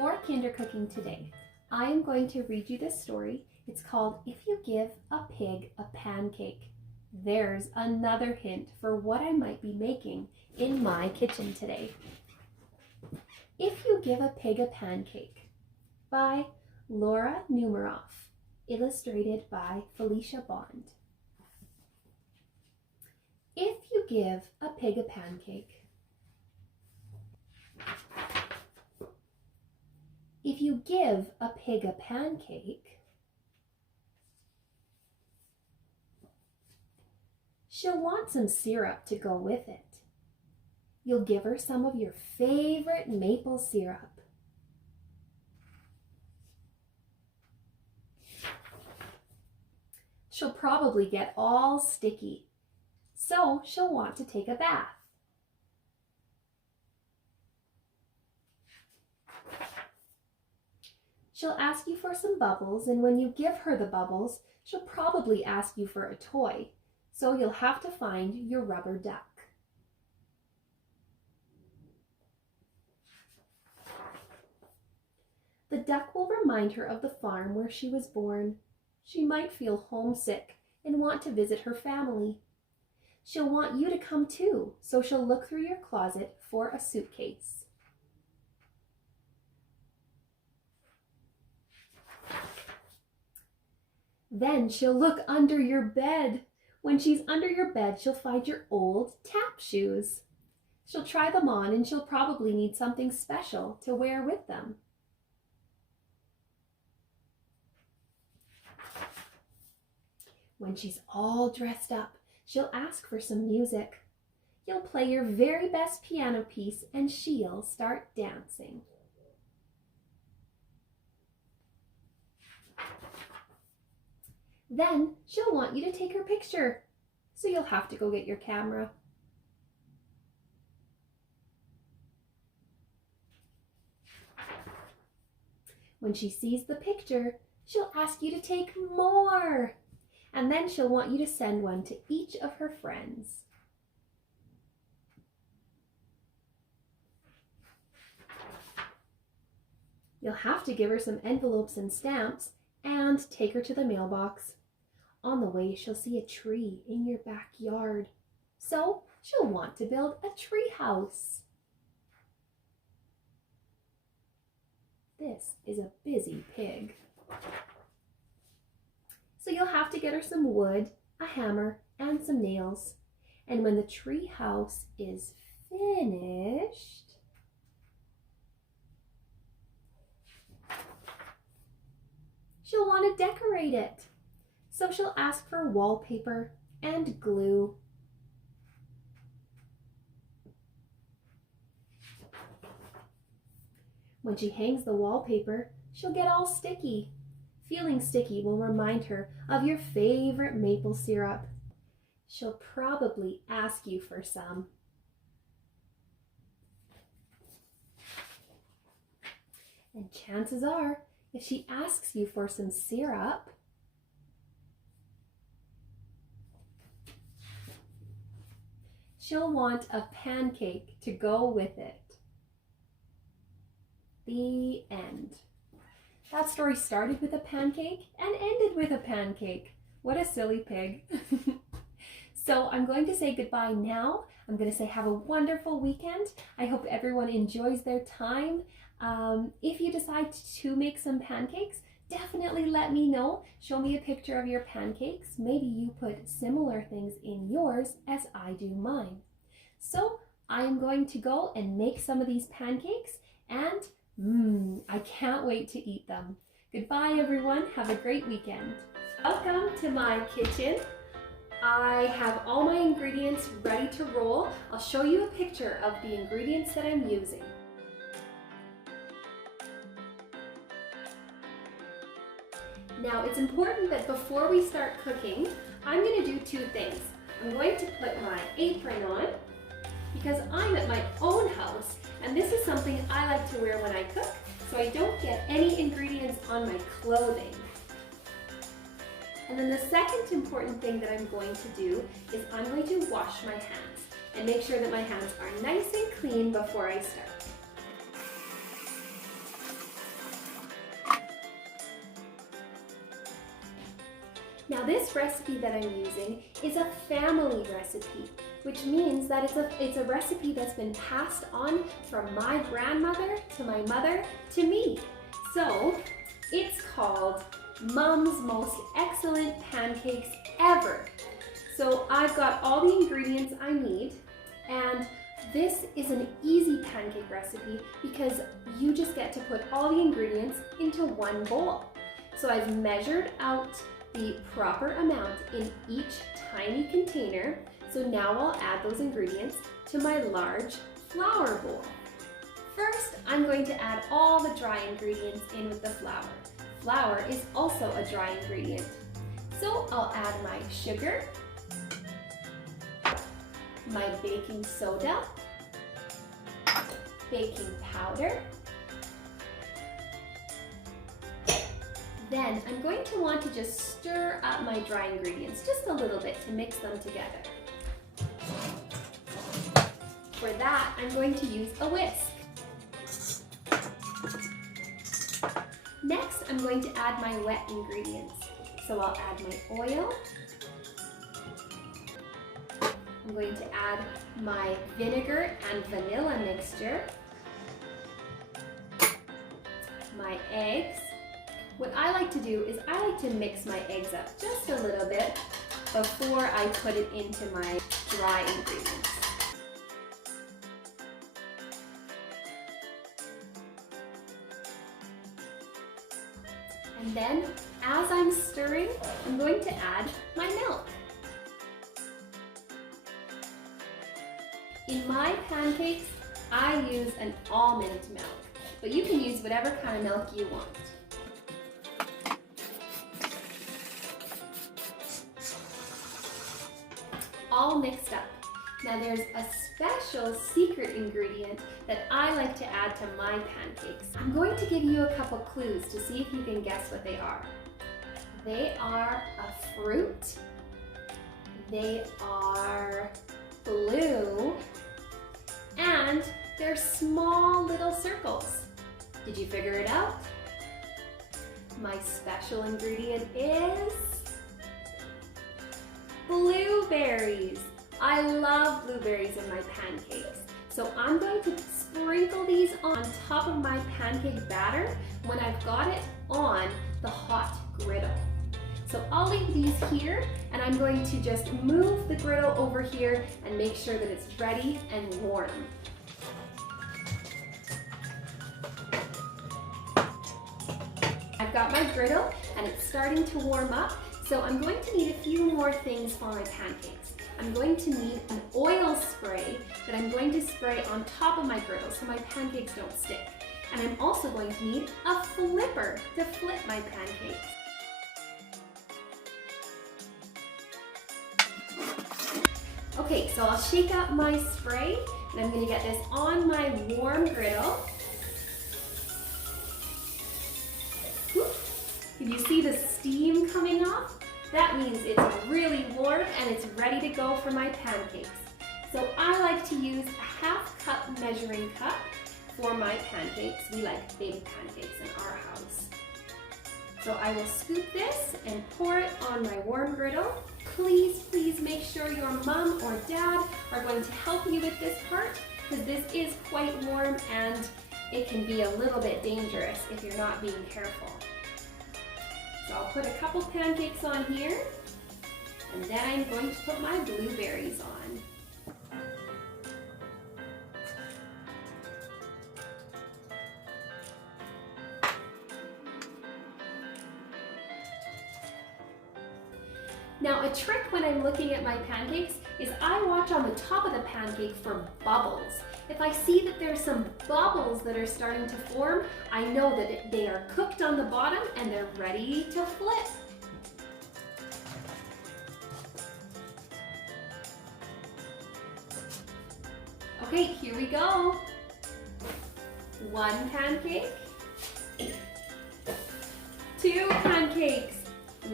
For Kindercooking today, I am going to read you this story. It's called If You Give a Pig a Pancake. There's another hint for what I might be making in my kitchen today. If You Give a Pig a Pancake by Laura Numeroff, illustrated by Felicia Bond. If you give a pig a pancake. If you give a pig a pancake, she'll want some syrup to go with it. You'll give her some of your favorite maple syrup. She'll probably get all sticky, so she'll want to take a bath. She'll ask you for some bubbles, and when you give her the bubbles, she'll probably ask you for a toy, so you'll have to find your rubber duck. The duck will remind her of the farm where she was born. She might feel homesick and want to visit her family. She'll want you to come too, so she'll look through your closet for a suitcase. Then she'll look under your bed. When she's under your bed, she'll find your old tap shoes. She'll try them on, and she'll probably need something special to wear with them. When she's all dressed up, she'll ask for some music. You'll play your very best piano piece, and she'll start dancing. Then she'll want you to take her picture, so you'll have to go get your camera. When she sees the picture, she'll ask you to take more, and then she'll want you to send one to each of her friends. You'll have to give her some envelopes and stamps and take her to the mailbox. On the way, she'll see a tree in your backyard, so she'll want to build a tree house. This is a busy pig. So you'll have to get her some wood, a hammer, and some nails. And when the tree house is finished, she'll want to decorate it. So she'll ask for wallpaper and glue. When she hangs the wallpaper, she'll get all sticky. Feeling sticky will remind her of your favorite maple syrup. She'll probably ask you for some. And chances are, if she asks you for some syrup, she'll want a pancake to go with it. The end. That story started with a pancake and ended with a pancake. What a silly pig. So I'm going to say goodbye now. I'm going to say have a wonderful weekend. I hope everyone enjoys their time. If you decide to make some pancakes, definitely let me know. Show me a picture of your pancakes. Maybe you put similar things in yours as I do mine. So I'm going to go and make some of these pancakes, and I can't wait to eat them. Goodbye everyone, have a great weekend. Welcome to my kitchen. I have all my ingredients ready to roll. I'll show you a picture of the ingredients that I'm using. Now it's important that before we start cooking, I'm going to do two things. I'm going to put my apron on because I'm at my own house, and this is something I like to wear when I cook so I don't get any ingredients on my clothing. And then the second important thing that I'm going to do is I'm going to wash my hands and make sure that my hands are nice and clean before I start. Now this recipe that I'm using is a family recipe, which means that it's a recipe that's been passed on from my grandmother to my mother to me. So it's called Mom's Most Excellent Pancakes Ever. So I've got all the ingredients I need, and this is an easy pancake recipe because you just get to put all the ingredients into one bowl. So I've measured out the proper amount in each tiny container. So now I'll add those ingredients to my large flour bowl. First, I'm going to add all the dry ingredients in with the flour. Flour is also a dry ingredient. So I'll add my sugar, my baking soda, baking powder. Then I'm going to want to just stir up my dry ingredients just a little bit to mix them together. For that, I'm going to use a whisk. Next, I'm going to add my wet ingredients. So I'll add my oil. I'm going to add my vinegar and vanilla mixture, my eggs. What I like to do is I like to mix my eggs up just a little bit before I put it into my dry ingredients. And then, as I'm stirring, I'm going to add my milk. In my pancakes, I use an almond milk, but you can use whatever kind of milk you want. All mixed up. Now there's a special secret ingredient that I like to add to my pancakes. I'm going to give you a couple clues to see if you can guess what they are. They are a fruit, they are blue, and they're small little circles. Did you figure it out? My special ingredient is blueberries. I love blueberries in my pancakes. So I'm going to sprinkle these on top of my pancake batter when I've got it on the hot griddle. So I'll leave these here, and I'm going to just move the griddle over here and make sure that it's ready and warm. I've got my griddle and it's starting to warm up, so I'm going to need a few more things for my pancakes. I'm going to need an oil spray that I'm going to spray on top of my griddle so my pancakes don't stick. And I'm also going to need a flipper to flip my pancakes. Okay, so I'll shake up my spray and I'm going to get this on my warm griddle. Whoop. Can you see the steam coming off? That means it's really warm and it's ready to go for my pancakes. So I like to use a 1/2 cup measuring cup for my pancakes. We like big pancakes in our house. So I will scoop this and pour it on my warm griddle. Please, please make sure your mom or dad are going to help you with this part because this is quite warm and it can be a little bit dangerous if you're not being careful. So I'll put a couple pancakes on here, and then I'm going to put my blueberries on. Now a trick when I'm looking at my pancakes is I watch on the top of the pancake for bubbles. If I see that there's some bubbles that are starting to form, I know that they are cooked on the bottom and they're ready to flip. Okay, here we go. 1 pancake, 2 pancakes.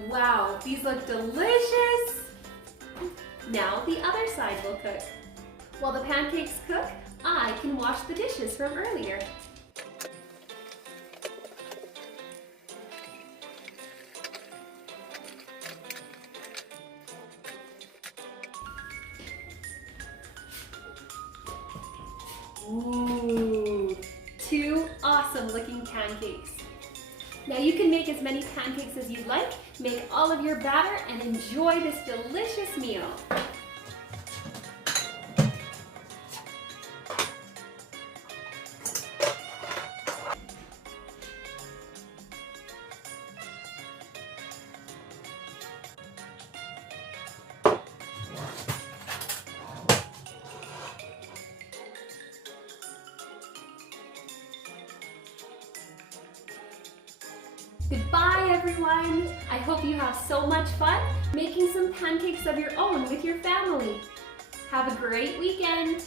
Wow, these look delicious. Now the other side will cook. While the pancakes cook, I can wash the dishes from earlier. Ooh, 2 awesome looking pancakes. Now you can make as many pancakes as you'd like, make all of your batter, and enjoy this delicious meal. Goodbye, everyone. I hope you have so much fun making some pancakes of your own with your family. Have a great weekend.